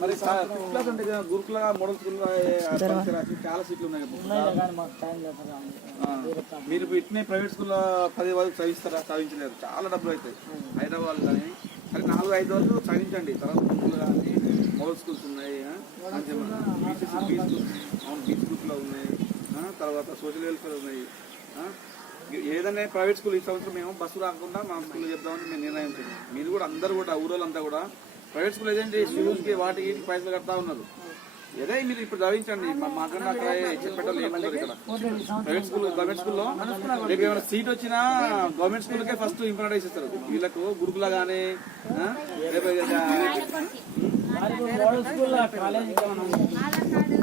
మరి క్లాస్ అంటే గురుకుల మోడల్ స్కూల్ చాలా సీట్లు ఉన్నాయి. మీరు ఇట్నే ప్రైవేట్ స్కూల్లో 10 వరకు చదివిస్తారా? చదివించలేరు, చాలా డబ్బులు అవుతాయి. హైదరాబాద్ కానీ సరే 4-5 వరకు చదివించండి. తర్వాత గురుకులు కానీ మోడల్ స్కూల్స్ ఉన్నాయి, బీచ్ గ్రూప్లో ఉన్నాయి, తర్వాత సోషల్ వెల్ఫేర్ ఉన్నాయి. ఏదైనా ప్రైవేట్ స్కూల్ ఈ సంవత్సరం మేము బస్సు రాకుండా మా స్కూల్లో చెప్దామని మేము నిర్ణయించాము. మీరు కూడా అందరూ కూడా ఊరోళ్ళంతా కూడా ప్రైవేట్ స్కూల్ ఏదంటే షూస్కి వాటికి పైసలు కడతా ఉన్నారు. ఏదే మీరు ఇప్పుడు చదివించండి. మాకన్నా అక్కడ చెప్పేటోళ్ళు ఏముంటారు ఇక్కడ ప్రైవేట్ స్కూల్. గవర్నమెంట్ స్కూల్లో రేపు ఏమైనా సీట్ వచ్చినా గవర్నమెంట్ స్కూల్కే ఫస్ట్ ఇంపార్టెన్స్ ఇస్తారు. వీళ్ళకు గురుకుల కానీ రేపు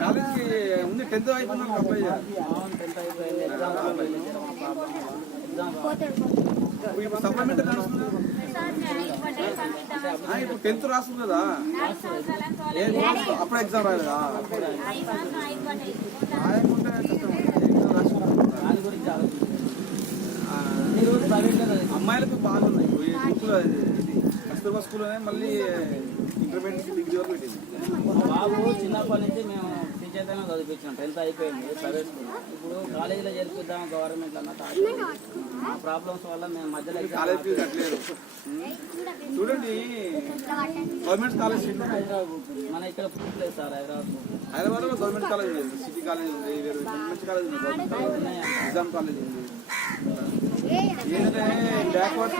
కాలేజీ ఉంది. 10th అయిపోయింది అప్లై చేయాలి. ఇప్పుడు సప్లిమెంటరీ నడుస్తుంది. ఇప్పుడు 10th రాస్తుంది కదా, అప్పుడు ఎగ్జామ్ రాలేదా? అమ్మాయిలకు బాగున్నాయి గ్రూప్లో. కస్తూర్బా స్కూల్లోనే మళ్ళీ ఇంటర్మీడియట్ డిగ్రీ వరకు పెట్టింది. బాబు చిన్నప్పటి నుంచి మేము టీచర్తోనే చదివించాం. 10th అయిపోయింది ప్రైవేట్ స్కూల్. ఇప్పుడు కాలేజీలో చేర్పిద్దాం గవర్నమెంట్ అన్నట్టు మా ప్రాబ్లమ్స్ వల్ల మేము మధ్యలో కాలేజ్ ఫీజు కట్టలేదు. చూడండి గవర్నమెంట్ కాలేజ్ మన ఇక్కడ ప్రూఫ్ లేదు సార్. హైదరాబాద్ లో గవర్నమెంట్ కాలేజ్ ఉంది, సిటీ కాలేజ్ ఉంది, మంచి కాలేజ్ ఉంది, ఎగ్జామ్ కాలేజ్ ఉంది. ఏంటంటే బ్యాక్వర్డ్